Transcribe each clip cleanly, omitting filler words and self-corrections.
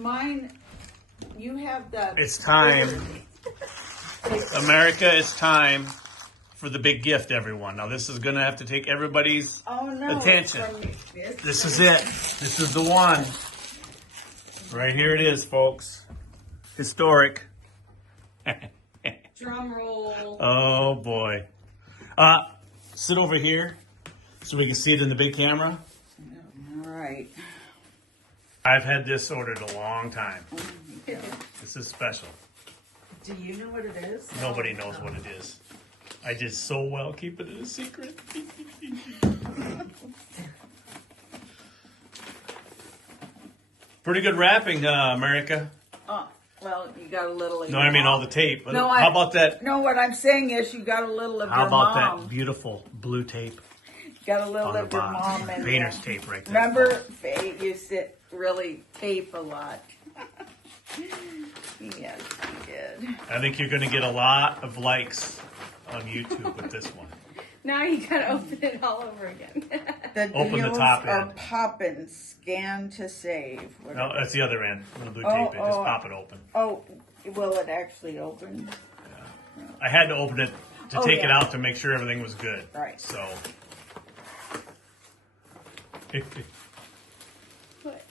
Mine, you have the... It's time. America, it's time for the big gift, everyone. Now, this is going to have to take everybody's attention. This is it. This is the one. Right here it is, folks. Historic. Drum roll. Oh, boy. Sit over here so we can see it in the big camera. All right. I've had this ordered a long time. This is special. Do you know what it is? Nobody knows what it is. I did so well keeping it a secret. Pretty good wrapping, America. Well, you got a little of No, I mean all the tape. No, How about that? No, what I'm saying is you got a little of How your about mom. that beautiful blue tape Got a little on the of your bottom? mom. And Painter's tape right there. remember, Faye used to really tape a lot. Yes, he did. I think you're going to get a lot of likes on YouTube with this one. Now you gotta open it all over again. The Open the deals top are end. popping. Scan to save. No, that's the other end. With the blue tape in. Just pop it open. Oh, will it actually open? I had to open it to take it out to make sure everything was good. Right. So. What?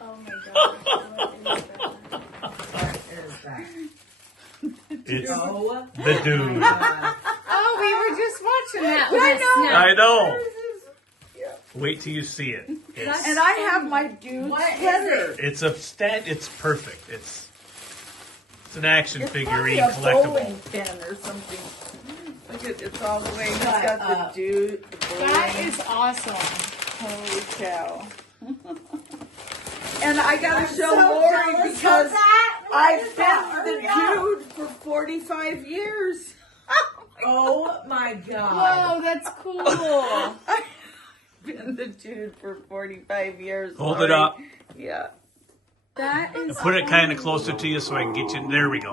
Oh my god. It's Oh, the dude. Oh, we were just watching that last night. I know. Wait till you see it. It's, and I have my dude sweater. it's a It's perfect. It's an action It's figurine probably a bowling collectible. pin or something. Look at it's all the way. He's got the dude. The That bowling. is awesome. Holy cow. And I gotta show Lori because I've been the dude for 45 years. Oh my god. Whoa, that's cool. I've been the dude for 45 years. Hold Lori. it up. Yeah. That is Put it kind of closer to you so I can get you. There we go.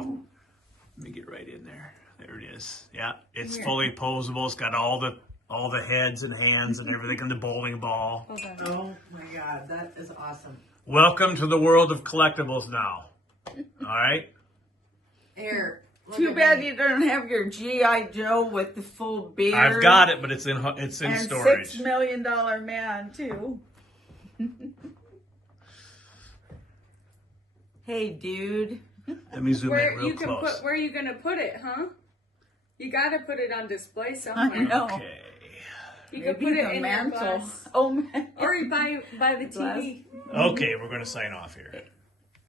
Let me get right in there. There it is. Yeah, it's fully posable. It's got all the heads and hands and everything and the bowling ball. Hold on. Oh my god, that is awesome. Welcome to the world of collectibles now. All right. Here. look Too at bad me. you don't have your G.I. Joe with the full beard. I've got it, but it's in and storage. $6 million man too. Hey, dude. Let me zoom in Where real you can close. put? Where are you gonna put it, huh? You gotta put it on display I somewhere. know. Okay. You can Maybe put it the in mantle. your glass. Oh man. Or you buy the Glass. TV. Okay, we're going to sign off here.